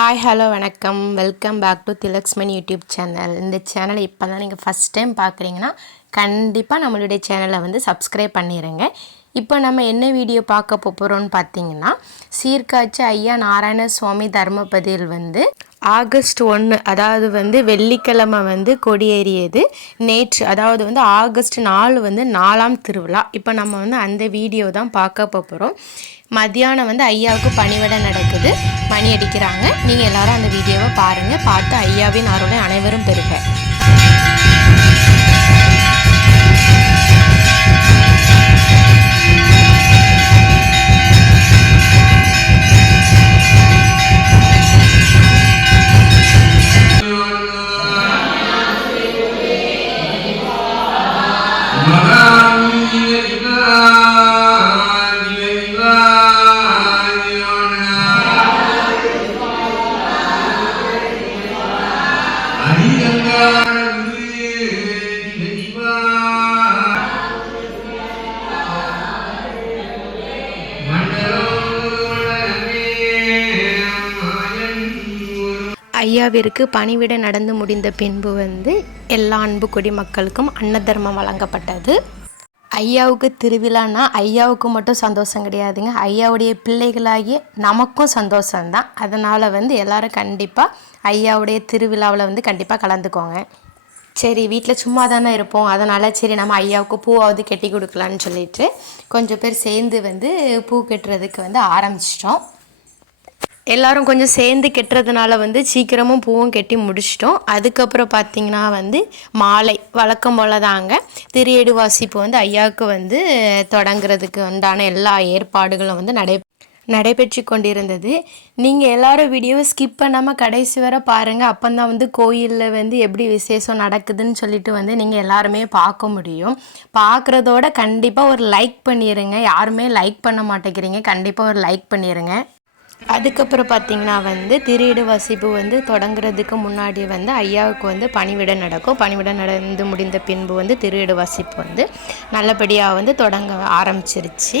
Hi hello வணக்கம். Welcome back to திலக்ஸ்மன் YouTube channel இந்த சேனலை இப்போ தான் நீங்கள் ஃபஸ்ட் டைம் பார்க்குறீங்கன்னா கண்டிப்பாக நம்மளுடைய சேனலை வந்து சப்ஸ்கிரைப் பண்ணிடுங்க இப்போ நம்ம என்ன வீடியோ பார்க்க போகிறோம்னு பார்த்தீங்கன்னா சீர்காட்சி ஐயா நாராயண சுவாமி தர்மபதியில் வந்து ஆகஸ்ட் ஒன்று அதாவது வந்து வெள்ளிக்கிழமை வந்து கொடியேறியது. நேற்று அதாவது வந்து ஆகஸ்ட் நாலு வந்து நாலாம் திருவிழா. இப்போ நம்ம வந்து அந்த வீடியோ தான் பார்க்க போகிறோம் மத்தியானம் வந்து ஐயாவுக்கு பணிவிடை நடக்குது. மணி அடிக்கிறாங்க. நீங்கள் எல்லாரும் அந்த வீடியோவை பாருங்கள் பார்த்து ஐயாவின் அருளை அனைவரும் பெறுக. ஐயாவிற்கு பணிவிட நடந்து முடிந்த பின்பு வந்து எல்லா அன்பு கொடி மக்களுக்கும் அன்னதர்மம் வழங்கப்பட்டது. ஐயாவுக்கு திருவிழான்னா ஐயாவுக்கு மட்டும் சந்தோஷம் கிடையாதுங்க. ஐயாவுடைய பிள்ளைகளாகிய நமக்கும் சந்தோஷம்தான். அதனால் வந்து எல்லாரும் கண்டிப்பாக ஐயாவுடைய திருவிழாவில் வந்து கண்டிப்பாக கலந்துக்கோங்க. சரி வீட்டில் சும்மா தானே இருப்போம். அதனால் சரி நம்ம ஐயாவுக்கு பூவாவது கட்டி கொடுக்கலான்னு சொல்லிட்டு கொஞ்சம் பேர் சேர்ந்து வந்து பூ கட்டுறதுக்கு வந்து ஆரம்பிச்சிட்டோம். எல்லாரும் கொஞ்சம் சேர்ந்து கெட்டுறதுனால வந்து சீக்கிரமும் பூவும் கெட்டி முடிச்சிட்டோம். அதுக்கப்புறம் பார்த்திங்கன்னா வந்து மாலை வழக்கம் போல தாங்க. திரியேடு வாசிப்பு வந்து ஐயாவுக்கு வந்து தொடங்குறதுக்கு உண்டான எல்லா ஏற்பாடுகளும் வந்து நடை நடைபெற்று கொண்டிருந்தது. நீங்கள் எல்லாரும் வீடியோவை ஸ்கிப் பண்ணாமல் கடைசி வரை பாருங்கள் அப்போ தான் வந்து கோயிலில் வந்து எப்படி விசேஷம் நடக்குதுன்னு சொல்லிட்டு வந்து நீங்கள் எல்லாருமே பார்க்க முடியும். பார்க்குறதோட கண்டிப்பாக ஒரு லைக் பண்ணிடுங்க யாருமே லைக் பண்ண மாட்டேங்கிறீங்க. கண்டிப்பாக ஒரு லைக் பண்ணிடுங்க அதுக்கப்புறம் பார்த்தீங்கன்னா வந்து திரீடு வசிப்பு வந்து தொடங்குறதுக்கு முன்னாடி வந்து ஐயாவுக்கு வந்து பணிவிட நடக்கும். பணிவிட நடந்து முடிந்த பின்பு வந்து திரீடு வசிப்பு வந்து நல்லபடியாக வந்து தொடங்க ஆரம்பிச்சிருச்சு.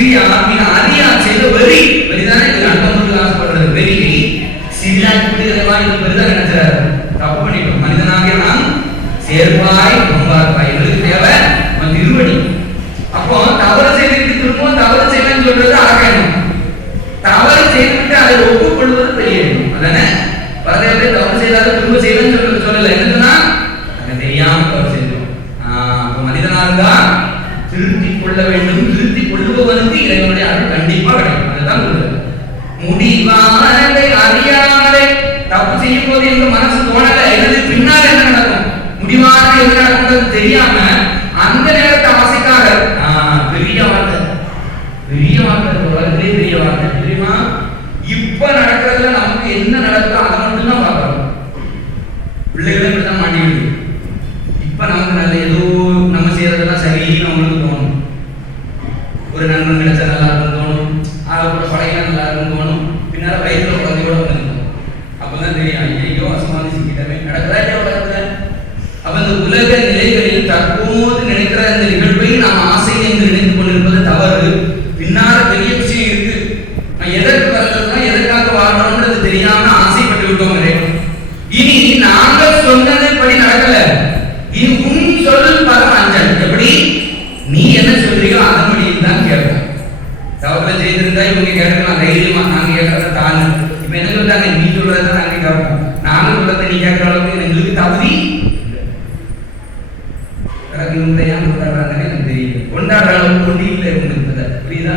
Siria, la சொல்றது முடிவானதை அறியாமலே தப்பு செய்யும் போது எங்க மனசு தோணல. எனது பின்னால் என்ன நடக்கும்? முடிவானது என்ன நடக்கும்ன்றது தெரியாம அந்த நேரத்தை ஆசைக்காக ஆஹ், பெரிய வார்த்தை. பெரிய வார்த்தை உலகத்திலே பெரிய வார்த்தை. தெரியுமா? இப்ப நடக்கிறதுல நமக்கு என்ன நடக்குதோ அதை மட்டும் தான் பார்க்கறோம் பிள்ளைகளும் இப்படிதான் மாட்டிக்கிது இப்ப நமக்கு நல்ல ஏதோ நம்ம செய்யறதெல்லாம் சரின்னு நம்மளுக்கு தோணும் ஒரு நண்பன் கிடைச்சா நல்லா இருக்கும் தோணும் அவரோட பழைய நல்லா இருக்கும் தோணும் பின்னால வயிற்றுல குழந்தையோட வந்து அப்பதான் தெரியும் ஐயோ அசமாதி சிக்கிட்டமே நடக்குதா இல்லையா உலகத்துல அப்ப இந்த உலக நிலைகளில் தற்போது நினைக்கிற அந்த நிகழ்வை நாம் ஆசை என்று நினைத்துக் கொண்டிருப்பது தவறு. பின்னால் பெரிய விஷயம் இருக்கு. நான் எதற்கு பிறந்ததுனா எதற்காக வாழணும்ன்றது தெரியாம ஆசைப்பட்டு விட்டோம் இனி நாங்கள் சொன்னதுபடி நடக்கல. இனி உன் சொல் பரம் அஞ்சல். எப்படி? நீ என்ன சொல்றியோ அதன்படியில் தான் கேட்போம் தவறுல செய்திருந்தா இவங்க கேட்கலாம். தைரியமா நாங்க கேட்கறத தாங்க இப்ப என்ன சொல்றாங்க? நீ சொல்றத நாங்க கேட்போம். நாங்க சொல்றத நீ கேட்கற அளவுக்கு கொண்டாடுறாங்கன்னு எனக்கு தெரியல கொண்டாடுற அளவுக்கு இல்லை உங்களுக்கு புரியுதா?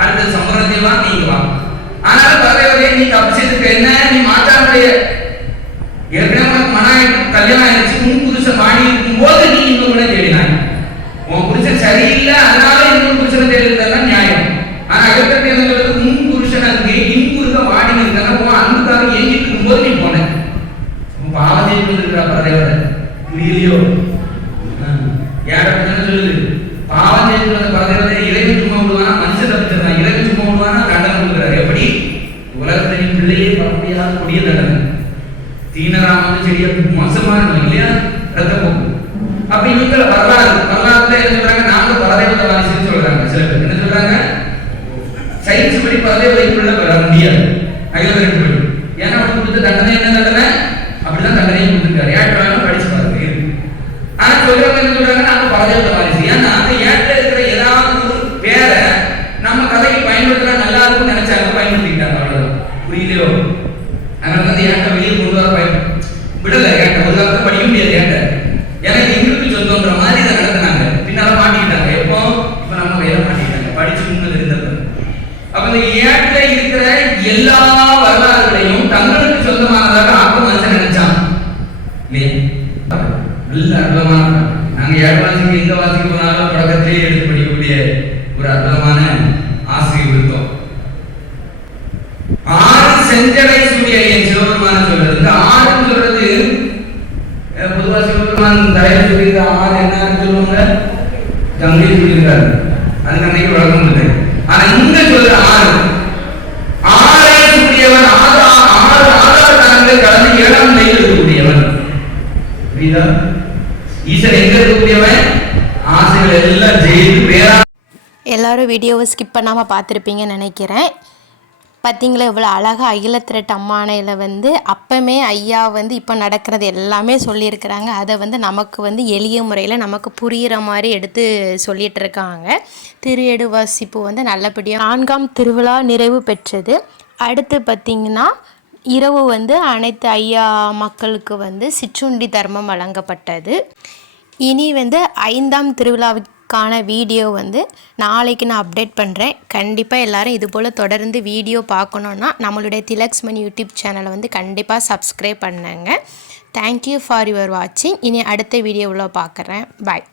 அடுத்த சமரத்தைவா நீங்க வா. ஆனால் பரவாயில்லையே நீ தப்பு என்ன? நீ மாற்றாமுடைய ஏற்கனவே மன கல்யாணம் ஆயிடுச்சு. உன் புருஷன் மாடி இருக்கும் போது நீ பாவம் செய்து வந்த இறைவன் சும்மா விடுவானா? மனுஷன் தப்பிச்சிருந்தான் இறைவன் சும்மா விடுவானா? தண்டனை கொடுக்குறாரு. எப்படி? உலகத்தின் பிள்ளையே வர முடியாத கொடிய தண்டனை தீனராம் வந்து செடிய மோசமா இருக்கும் இல்லையா? ரத்த போக்கு அப்ப இவங்க வரலாறு வரலாறுல என்ன சொல்றாங்க? நாங்க பரதேவத வாரிசுன்னு சொல்றாங்க. சில பேர் என்ன சொல்றாங்க? சயின்ஸ் படி பரதேவதைக்குள்ள வர முடியாது. அகில ஐயோதற்கு படி. ஏன்னா அவனுக்கு கொடுத்த தண்டனை என்ன தண்டனை? அப்படிதான் தண்டனையும் கொடுத்துருக்காரு. ஏற்றாலும் படிச்சு பாருங்க. ஆனா சொல்றவங்க என்ன சொல்றாங்க நாங்க பரதேவத வாரிசு ஏன்னா அந்த ஏற்ற இருக்கிற ஏதாவது ஒரு பேரை நம்ம கதைக்கு பயன்படுத்தினா நல்லா இருக்கும்னு நினைச்சாங்க பயன்படுத்திக்கிட்டாங்க அவ்வளவுதான் புரியலையோ அதனால வந்து ஏன்ட்ட வெளியே கொண்டு வர பயம் விடல ஏன்ட்ட ஒரு காலத்துல படிக்க முடியாது ஏன்ட்ட எனக்கு எங்களுக்கு சொந்தன்ற மாதிரி இதை நடத்தினாங்க பின்னால மாட்டிக்கிட்டாங்க எப்போ இப்ப நம்ம வேலை மாட்டிக்கிட்டாங்க படிச்சு முன்னது இருந்தப்ப அப்ப இந்த ஏட்ட இருக்கிற எல்லா வரலாறுகளையும் தங்களுக்கு சொந்தமானதாக ஆக்க மனுஷன் நினைச்சான். இல்லையா? நல்ல அற்புதமான நாங்க ஏழு வாசிக்கு எங்க வாசிக்க போனாலும் தொடக்கத்திலேயே எடுத்து படிக்கக்கூடிய ஒரு அற்புதமான ஆசிரியர் விருத்தம். ஆறு செஞ்சடை சூரிய என் சிவபெருமான சொல்றது. இந்த ஆறுன்னு சொல்றது அஹ், பொதுவா சிவபெருமான் தலைவர் சொல்லியிருக்க ஆறு என்ன சொல்லுவாங்க? தங்கை சொல்லியிருக்காரு அது அன்னைக்கு வழக்கம் இல்லை ஆனா இங்க சொல்ற ஆறு கடந்து நிலையில் இருக்கக்கூடியவன். புரியுதா? எங்க இருக்கக்கூடியவன்? ஆசைகள் எல்லாம் ஜெயித்து பேரா எல்லாரும் வீடியோவை ஸ்கிப் பண்ணாமல் பார்த்துருப்பீங்கன்னு நினைக்கிறேன். பார்த்தீங்களா இவ்வளோ அழகாக அகிலத்திரட்டு அம்மானையில் வந்து அப்பமே ஐயா வந்து இப்போ நடக்கிறது எல்லாமே சொல்லியிருக்கிறாங்க. அதை வந்து நமக்கு வந்து எளிய முறையில் நமக்கு புரிகிற மாதிரி எடுத்து சொல்லிகிட்டு இருக்காங்க திருஎடு வாசிப்பு வந்து நல்லபடியாக நான்காம் திருவிழா நிறைவு பெற்றது. அடுத்து பார்த்திங்கன்னா இரவு வந்து அனைத்து ஐயா மக்களுக்கு வந்து சிற்றுண்டி தர்மம் வழங்கப்பட்டது. இனி வந்து ஐந்தாம் திருவிழாவுக்கான வீடியோ வந்து நாளைக்கு நான் அப்டேட் பண்ணுறேன் கண்டிப்பாக எல்லாரும் இது போல் தொடர்ந்து வீடியோ பார்க்கணுன்னா நம்மளுடைய திலக்ஸ்மன் யூடியூப் சேனலை வந்து கண்டிப்பாக சப்ஸ்கிரைப் பண்ணுங்க. தேங்க்யூ ஃபார் யுவர் வாட்சிங் இனி அடுத்த வீடியோவில் பார்க்குறேன். பாய்